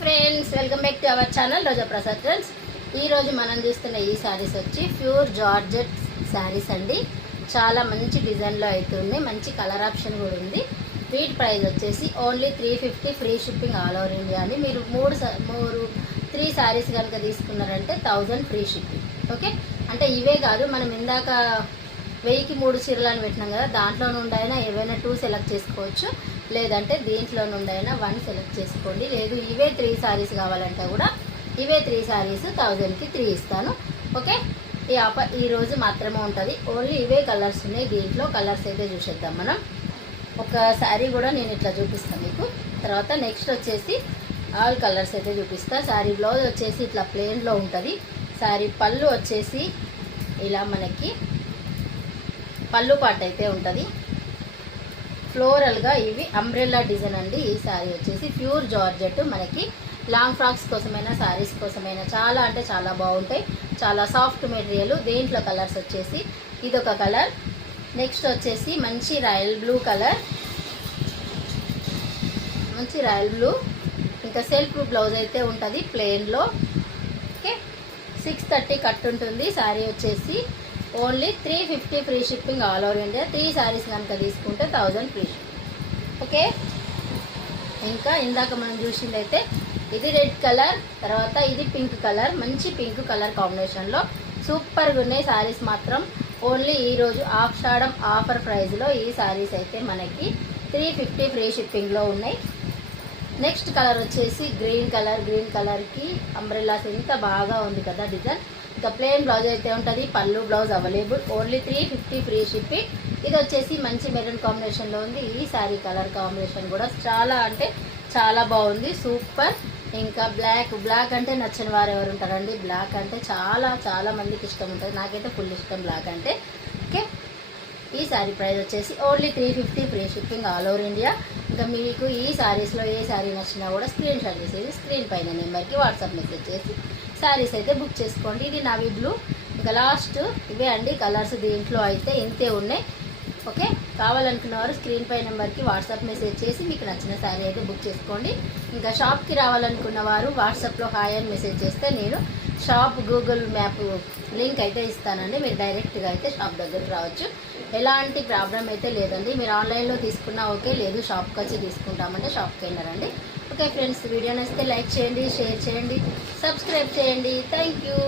Friends, welcome back to our channel Roja Prasad friends. ఈరోజు మనం చూస్తున్న ఈ శారీస్ వచ్చి ప్యూర్ జార్జెట్ శారీస్ అండి. చాలా మంచి డిజైన్లో అయితే ఉంది, మంచి కలర్ ఆప్షన్ కూడా ఉంది. వీటి ప్రైస్ వచ్చేసి only 350, free shipping all over India అండి. మీరు త్రీ శారీస్ కనుక తీసుకున్నారంటే 1000 ఫ్రీ షిప్పింగ్. ఓకే, అంటే ఇవే కాదు, మనం ఇందాక 1000కి 3 చీరలు అని పెట్టినాం కదా, దాంట్లో నుండి అయినా ఏవైనా 2 సెలెక్ట్ చేసుకోవచ్చు, లేదంటే దీంట్లో నుండి అయినా 1 సెలెక్ట్ చేసుకోండి. లేదు ఇవే 3 శారీస్ కావాలంటే కూడా ఇవే 3 శారీస్ 1000కి 3 ఇస్తాను. ఓకే, ఈ ఆఫర్ ఈ రోజు మాత్రమే ఉంటుంది. ఓన్లీ ఇవే కలర్స్ ఉన్నాయి. దీంట్లో కలర్స్ అయితే చూసేద్దాం మనం. ఒక శారీ కూడా నేను ఇట్లా చూపిస్తాను మీకు. తర్వాత నెక్స్ట్ వచ్చేసి ఆల్ కలర్స్ అయితే చూపిస్తా. శారీ బ్లౌజ్ వచ్చేసి ఇట్లా ప్లెయిన్లో ఉంటుంది. శారీ పళ్ళు వచ్చేసి ఇలా మనకి పళ్ళు పాట అయితే ఉంటుంది. ఫ్లోరల్గా ఇవి అంబ్రెల్లా డిజైన్ అండి. ఈ శారీ వచ్చేసి ప్యూర్ జార్జెట్. మనకి లాంగ్ ఫ్రాక్స్ కోసమైనా శారీస్ కోసమైనా చాలా అంటే చాలా బాగుంటాయి. చాలా సాఫ్ట్ మెటీరియల్. దేంట్లో కలర్స్ వచ్చేసి ఇదొక కలర్. నెక్స్ట్ వచ్చేసి మంచి రాయల్ బ్లూ కలర్, మంచి రాయల్ బ్లూ. ఇంకా సెల్ఫ్ బ్లౌజ్ అయితే ఉంటుంది ప్లెయిన్లో. ఓకే, 630 కట్ ఉంటుంది. శారీ వచ్చేసి only 350 free shipping all over India. 3 saris కనుక తీసుకుంటే 1000 ఫ్రీ షిప్పింగ్. ఓకే, ఇంకా ఇందాక మనం చూసిందైతే ఇది రెడ్ కలర్, తర్వాత ఇది పింక్ కలర్. మంచి పింక్ కలర్ కాంబినేషన్లో సూపర్గా ఉన్నాయి శారీస్ మాత్రం. ఓన్లీ ఈరోజు ఆషాఢం ఆఫర్ ప్రైస్లో ఈ శారీస్ అయితే మనకి 350 ఫ్రీ షిప్పింగ్లో ఉన్నాయి. నెక్స్ట్ కలర్ వచ్చేసి గ్రీన్ కలర్. గ్రీన్ కలర్కి అంబ్రెల్లాస్ ఎంత బాగా ఉంది కదా డిజైన్. ఇంకా ప్లెయిన్ బ్లౌజ్ అయితే ఉంటుంది, పళ్ళు blouse available. Only 350 free shipping. ఇది వచ్చేసి మంచి మెరూన్ కాంబినేషన్లో ఉంది. ఈ శారీ కలర్ కాంబినేషన్ కూడా చాలా అంటే చాలా బాగుంది, సూపర్. ఇంకా బ్లాక్ అంటే నచ్చని వారు ఎవరు ఉంటారండి. బ్లాక్ అంటే చాలా చాలా మందికి ఇష్టం ఉంటుంది. నాకైతే ఫుల్ ఇష్టం బ్లాక్ అంటే. ఓకే, ఈ శారీ ప్రైస్ వచ్చేసి only 350 free shipping all over India. ఇంకా మీకు ఈ శారీస్లో ఏ శారీ నచ్చినా కూడా స్క్రీన్ షాట్ చేసేసి స్క్రీన్ పైన నెంబర్కి వాట్సాప్ మెసేజ్ చేసి శారీస్ అయితే బుక్ చేసుకోండి. ఇది నావీ బ్లూ. ఇంకా లాస్ట్ ఇవే అండి కలర్స్. దీంట్లో అయితే ఇంతే ఉన్నాయి. ఓకే, కావాలనుకున్న వారు స్క్రీన్ పై నెంబర్కి వాట్సాప్ మెసేజ్ చేసి మీకు నచ్చిన శారీ అయితే బుక్ చేసుకోండి. ఇంకా షాప్కి రావాలనుకున్న వారు వాట్సాప్లో హాయ్ అని మెసేజ్ చేస్తే నేను షాప్ గూగుల్ మ్యాప్ లింక్ అయితే ఇస్తానండి. మీరు డైరెక్ట్గా అయితే షాప్ దగ్గరకు రావచ్చు. ఎలాంటి ప్రాబ్లం అయితే లేదండి. మీరు ఆన్లైన్లో తీసుకున్నా ఓకే, లేదు షాప్కి వచ్చి తీసుకుంటామంటే షాప్కి వెళ్ళారండి. ఓకే ఫ్రెండ్స్, వీడియో నచ్చితే లైక్ చేయండి, షేర్ చేయండి, సబ్స్క్రైబ్ చేయండి. Thank you.